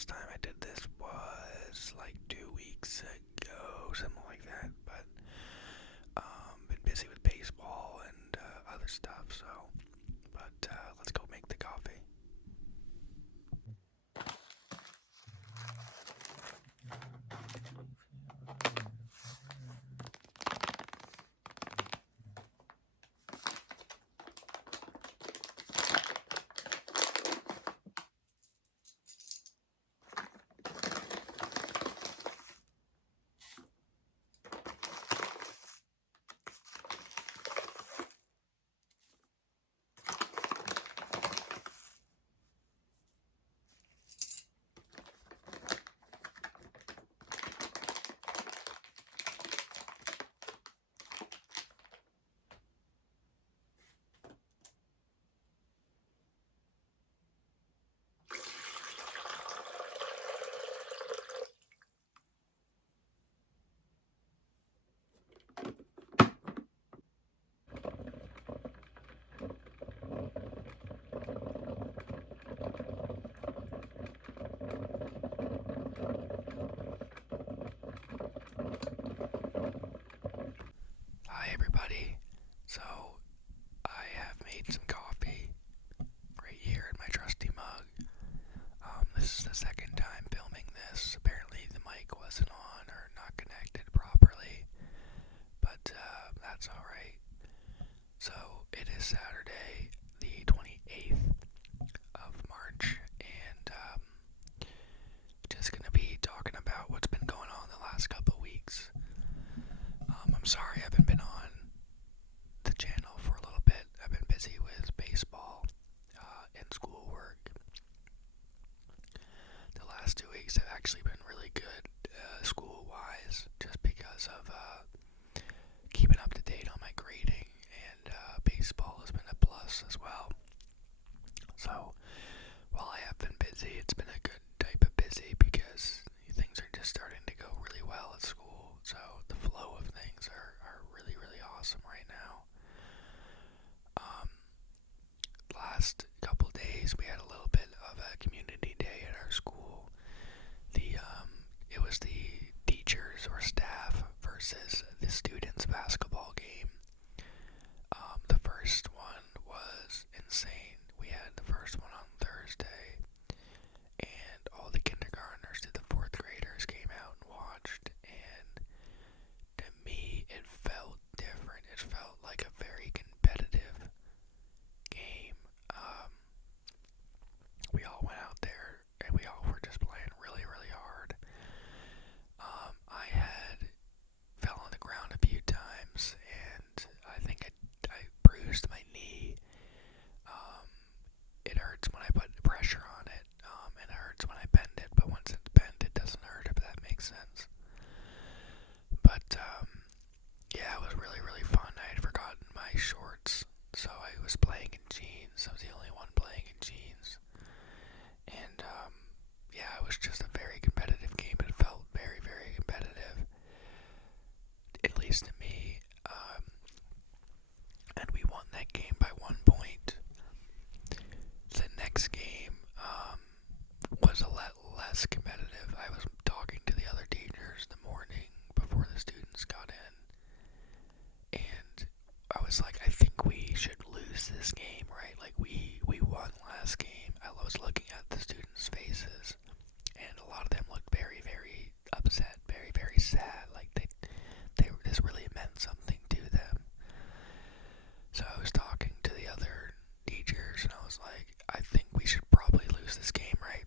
last time I did this was like 2 weeks ago, something like that. But been busy with baseball and other stuff. So, but let's go make the coffee. Hi everybody. So I have made some coffee right here in my trusty mug. This is the second time filming this. Apparently the mic wasn't on or not connected properly, but that's alright. So it is Saturday, the 28th of March, and just gonna be talking about what's been going on the last couple weeks. I'm sorry I haven't been on the channel for a little bit. I've been busy with baseball and schoolwork. The last 2 weeks have actually been really good school-wise, just because of keeping up to date on my grading, and baseball has been a plus as well. So while I have been busy, it's been a good type of busy because things are just starting to go really well at school. So the flow of things are really, really awesome right now. Last couple days we had a little bit of a community day at our school. It was the teachers or staff versus the students basketball game. The first one was insane. We had the first one on Thursday, and all the kindergartners to the fourth graders came out and watched, and to me it felt different. It felt like a very competitive game. We all went out there and we all were just playing really, really hard. I had fell on the ground a few times, and I think I bruised my knee. It hurts when I put pressure on it, and it hurts when I bend it, but once it's bent, it doesn't hurt, if that makes sense. But, yeah, it was really, really fun. I had forgotten my shorts, so I was playing in jeans. I was the only one playing in jeans. And, yeah, it was just a very competitive game. It felt very, very competitive, at least to me. And we won that game by 1 point. The next game was a lot less competitive. I was talking to the other teachers the morning before the students got in, and I was like, I think we should lose this game, right? Like, we won last game. I was looking at the students' faces, and a lot of them looked very, very upset, very, very sad. Like, this really meant something to them. So I was talking to the other teachers, and I was like, I think we should probably lose this game, right?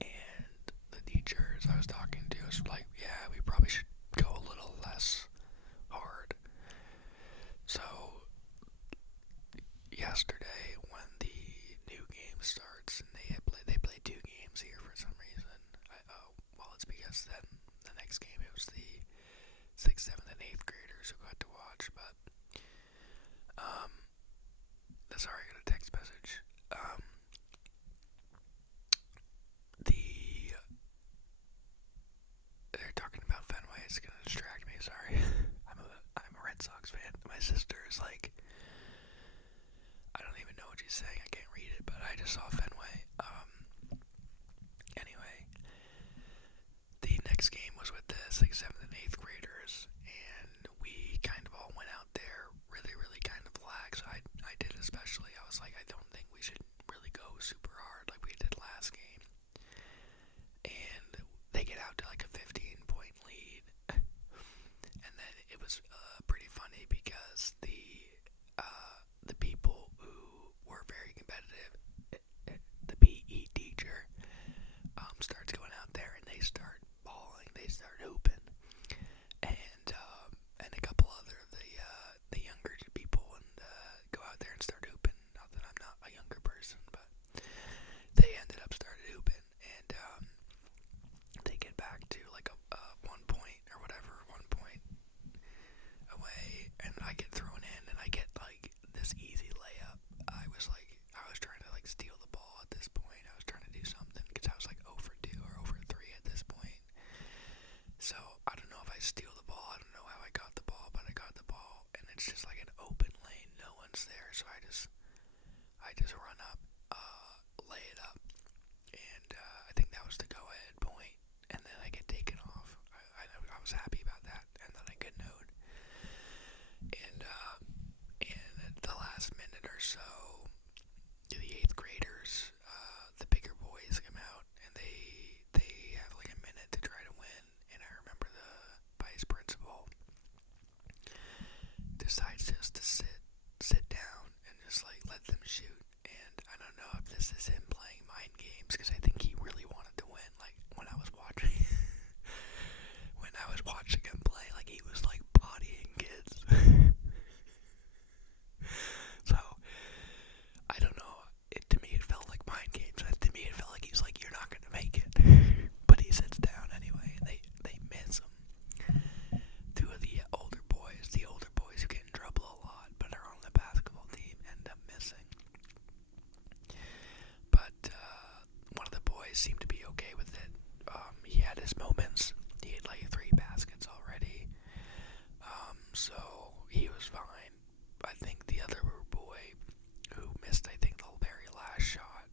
And the teachers I was talking to was like, yeah, we probably should go a little less hard. So yesterday, when the new game starts, and they play 2 games here for some reason. Well, it's because then the next game it was the 6th, 7th, and 8th graders who got to watch. But sorry, I got a text message. They're talking about Fenway. It's gonna distract me. Sorry. I'm a Red Sox fan. My sister is like, I don't even know what she's saying. I can't read it, but I just saw Fenway. Anyway, the 6th, 7th, and 8th graders, and we kind of all went out there really, really kind of lax. I did especially. I was like, I don't think we should really go super hard like we did last game. And they get out to like a 15-point lead, and then it was pretty funny because the people who were very competitive, the PE teacher, starts going out there and they start bawling, they start hooping, and a couple other of the younger people and go out there and start hooping. Not that I'm not a younger person, but they ended up started hooping, and they get back to like a 1 point or whatever, 1 point away, and I get thrown in, and I get like this easy layup. I was trying to like steal the ball at this point. I was trying to do something because I was like 0 for 2 or 0 for 3 at this point. So I don't know if I steal the ball. I don't know how I got the ball, but I got the ball, and it's just like an open lane. No one's there, so I just run up, lay it up, and I think that was the go-ahead point. And then I get taken off. I was happy about that, and then I get no'd. And in the last minute or so, the 8th graders, the bigger boys come out, and they have like a minute to try to win. And I remember the vice principal decides just to sit down and just like let them shoot. And I don't know if this is him playing mind games, because I think he really wanted to win. Like when I was watching him play, like he was like bodying kids. So I don't know. To me, it felt like mind games. To me, it felt like he was like, "You're not gonna make it," but he sits down anyway, and they miss him. Two of the older boys who get in trouble a lot, but are on the basketball team, end up missing. But one of the boys seemed to be okay with it. He had his moments. He had like 3 baskets already, so he was fine. I think the other boy who missed, I think, the very last shot,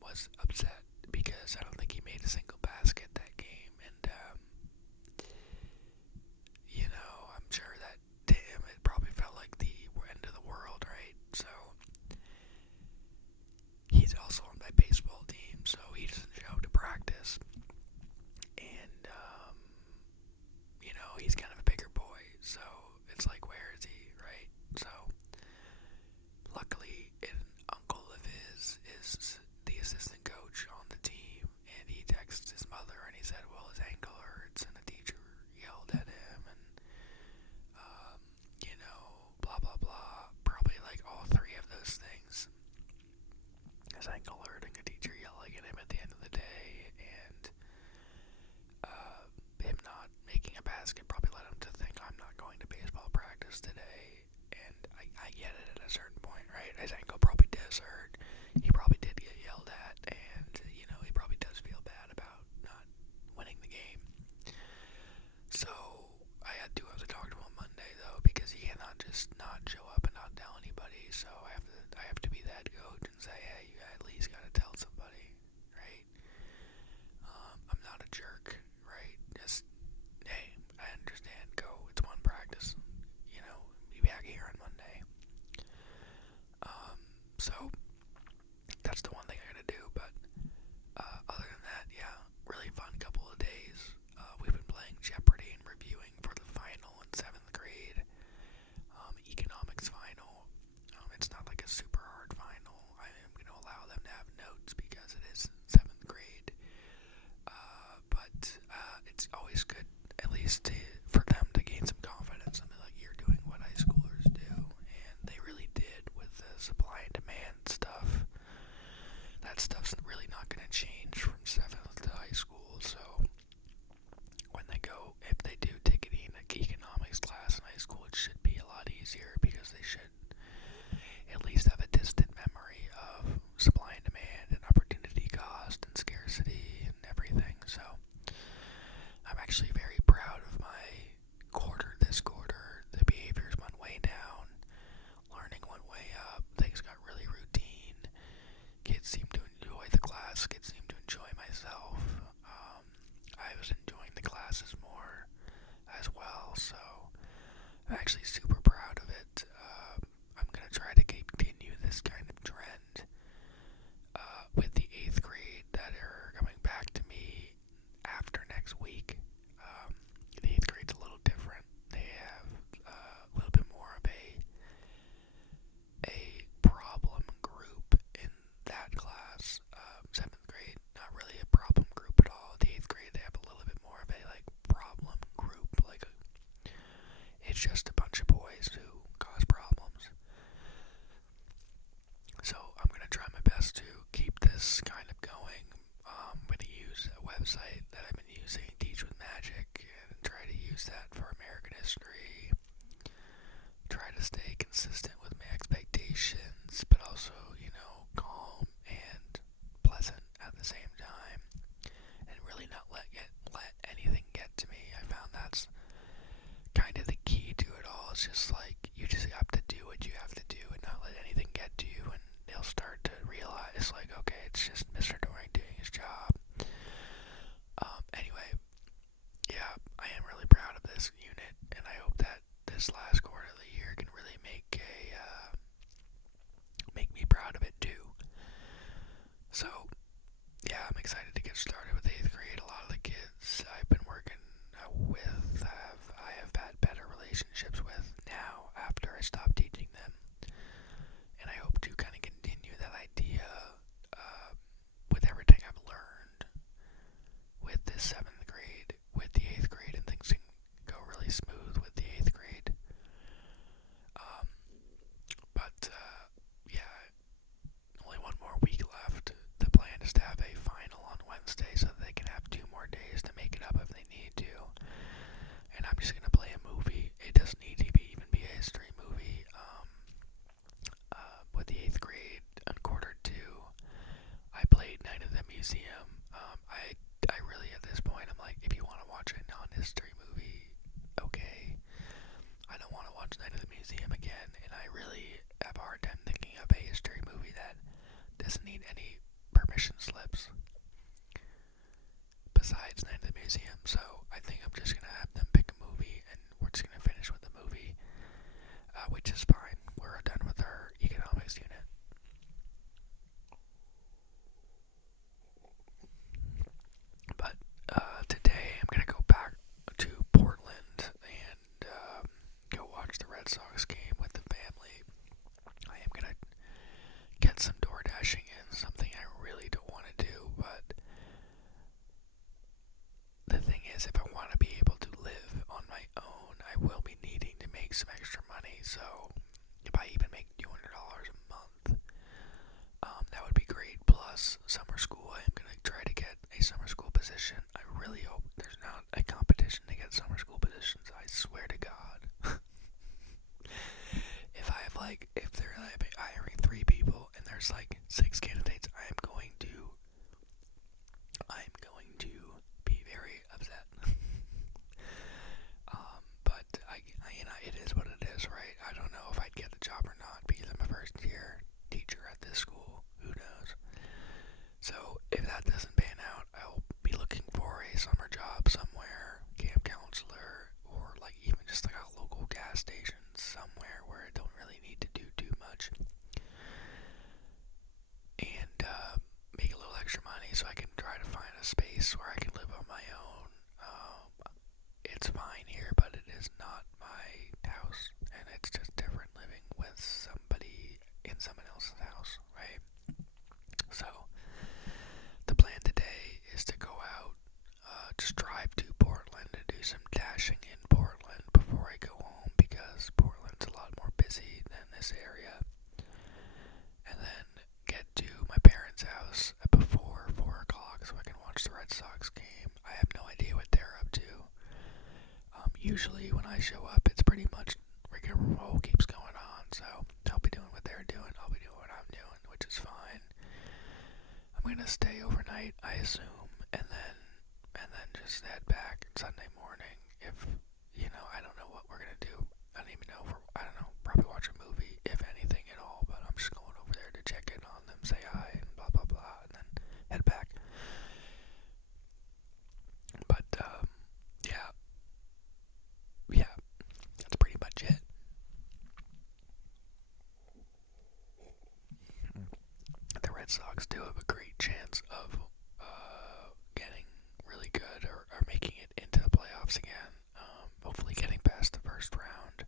was upset because I don't think he made a single basket that game, and I'm sure that to him it probably felt like the end of the world, right? So he's also on my baseball team, so he doesn't show up to practice, and he's kind of a bigger boy, so it's like, where is he, right? So luckily, an uncle of his is the assistant coach on it's just a bunch of boys who cause problems. So I'm going to try my best to keep this kind of going. I'm going to use a website that I've been using, Teach with Magic, and try to use that for American history. Try to stay consistent with my expectations, but also, calm and pleasant at the same time, and really not let anything get to me. I found that's kind of the key to it all. It's just like you just have to do what you have to do and not let anything get to you, and they'll start to realize, like, okay, it's just Mr. Doring doing his job. Anyway, yeah, I am really proud of this unit, and I hope that this last quarter of the year can really make me proud of it too. So, yeah, I'm excited to get started with 8th grade. A lot of the kids I've been working with, I have had better relationships with now after I stopped teaching them, and I hope to kind of continue that idea with everything I've learned with this 7th grade, with the 8th grade, and things can go really smooth with the 8th grade. Yeah, only one more week left. The plan is to have a final on Wednesday so that they can have 2 more days to make it up if they need to. And I'm just going to play a movie. It doesn't need to even be a history movie. With the 8th grade on quarter 2, I played Night of the Museum. I really, at this point, I'm like, if you want to watch a non-history movie, okay. I don't want to watch Night of the Museum again, and I really have a hard time thinking of a history movie that doesn't need any permission slips besides Night of the Museum. So I think I'm just going to have them pick a movie, and we're just going to finish with the movie, which is fine. We're done with our economics unit. But today I'm going to go back to Portland and go watch the Red Sox game with the family. I am going to get some door dashing in, something I really don't want to do, but the thing is, if I want to be able to live on my own, I will be needing to make some extra money. So if I even make $200 a month, that would be great. Plus summer school, I am going to try to get a summer school position. I really hope there's not a competition to get summer school positions. I swear to God. If they're hiring 3 people and there's like 6 candidates, I'm going to be very upset. But it is what it is, right? I don't know if I'd get the job or not because I'm a first year teacher at this school. Who knows? So if that doesn't pan out, I'll be looking for a summer job somewhere, camp counselor, or like even just like a local gas station somewhere where I don't really need to do too much, and make a little extra money so I can try to find a space where I can live on my own. It's fine here, but it is not my house, and it's just different living with somebody in someone else's house, right? So the plan today is to go out, just drive to Portland to do some dashing in Portland before I go home, because Portland's a lot more busy than this area, and then get to my parents' house before 4 o'clock so I can watch the Red Sox game. I have no idea what they're up to. Usually when I show up, it's pretty much rigmarole keeps going on, so they'll be doing what they're doing, I'll be doing what I'm doing, which is fine. I'm gonna stay overnight, I assume, and then just head back Sunday morning. If I don't know what we're gonna do. I don't even know. I don't know. Probably watch a movie, if anything at all. But I'm just going over there to check in on them, say hi, and blah blah blah, and then head back. But yeah, that's pretty much it. The Red Sox do have a great chance of getting really good or making it into the playoffs again. Hopefully getting past the first round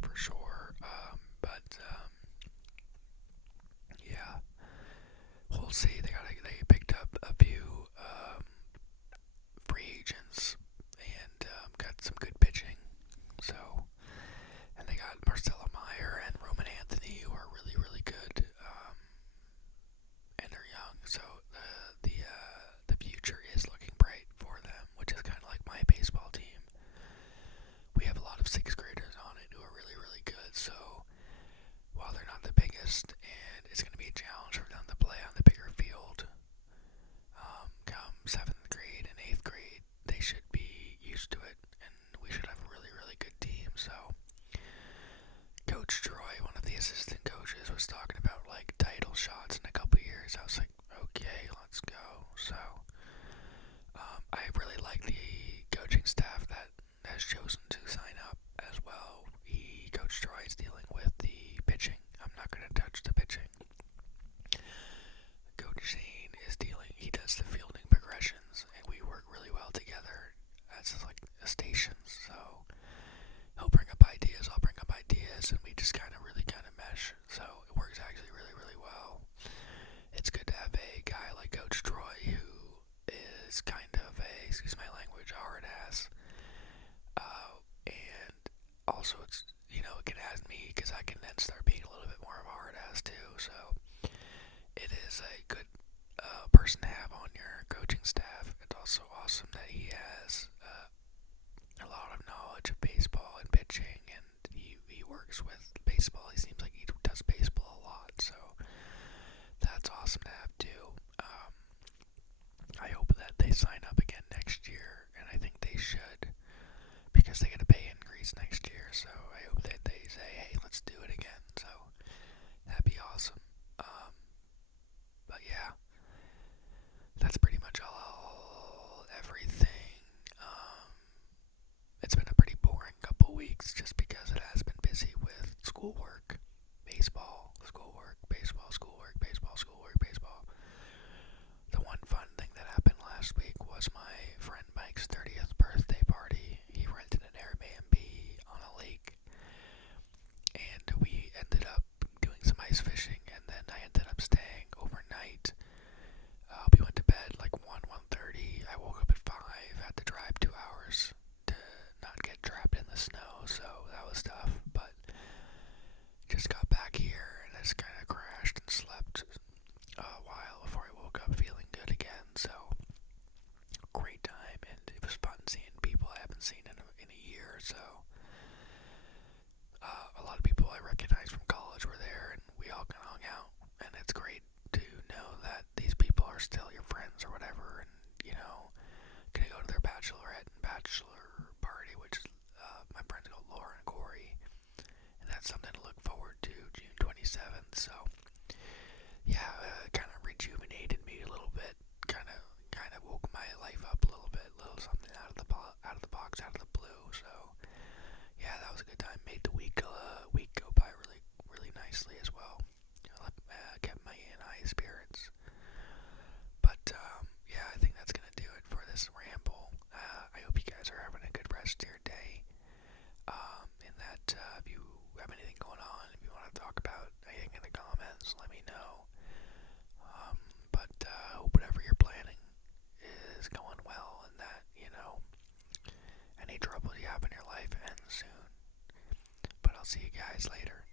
for sure. Yeah, we'll see. They picked up a few free agents and got some good pitching assistant coaches was talking about like title shots in a couple years. I was like, okay, let's go. So I really like the coaching staff that has chosen to sign up as well. Coach Troy is dealing with the pitching. I'm not going to touch the pitching. Coach Shane is he does the fielding progressions, and we work really well together as like a station. So he'll bring up ideas, I'll bring up ideas, and we just really kind of mesh. So it works actually really, really well. It's good to have a guy like Coach Troy who is kind of excuse my language, a hard ass. And also it's, it can add me because I can then start being a little bit more of a hard ass too. So it is a good person to have on your coaching staff. It's also awesome that he has a lot of knowledge of baseball and pitching, and he works with baseball. He seems like he does baseball a lot, so that's awesome to have too. I hope that they sign up again next year, and I think they should, because they get a pay increase next year, so I hope that they say, hey, let's do it again. So that'd be awesome. But yeah, that's pretty much everything. It's been a pretty boring couple weeks just because it has been busy with schoolwork, baseball, schoolwork, baseball, schoolwork, baseball, schoolwork, baseball. The one fun thing that happened last week was my friend Mike's 30th birthday party. He rented an Airbnb on a lake, and we ended up doing some ice fishing, and then I ended up staying overnight. We went to bed like 1:30. I woke up at 5, had to drive 2 hours to not get trapped in the snow, so that was tough, but just got back here and just kind of crashed and slept a while before I woke up feeling good again. So great time, and it was fun seeing people I haven't seen in a year. So a lot of people I recognize from college were there, and we all kind of hung out, and it's great to know that these people are still your friends or whatever, and gonna go to their bachelorette and bachelor party, which is my friends called Laura and Corey, and that's something to look forward to, June 27th. So yeah, kind of rejuvenated me a little bit, kind of woke my life up a little bit, little something out of the box, out of the blue. So yeah, that was a good time. Made the week go by really, really nicely as well. Kept me in high spirits. But yeah, I think that's gonna do it for this ramble. I hope you guys are having a good rest of your day. And that if you have anything going on, if you want to talk about anything in the comments, let me know. But hope whatever you're planning is going well, and that any trouble you have in your life ends soon. But I'll see you guys later.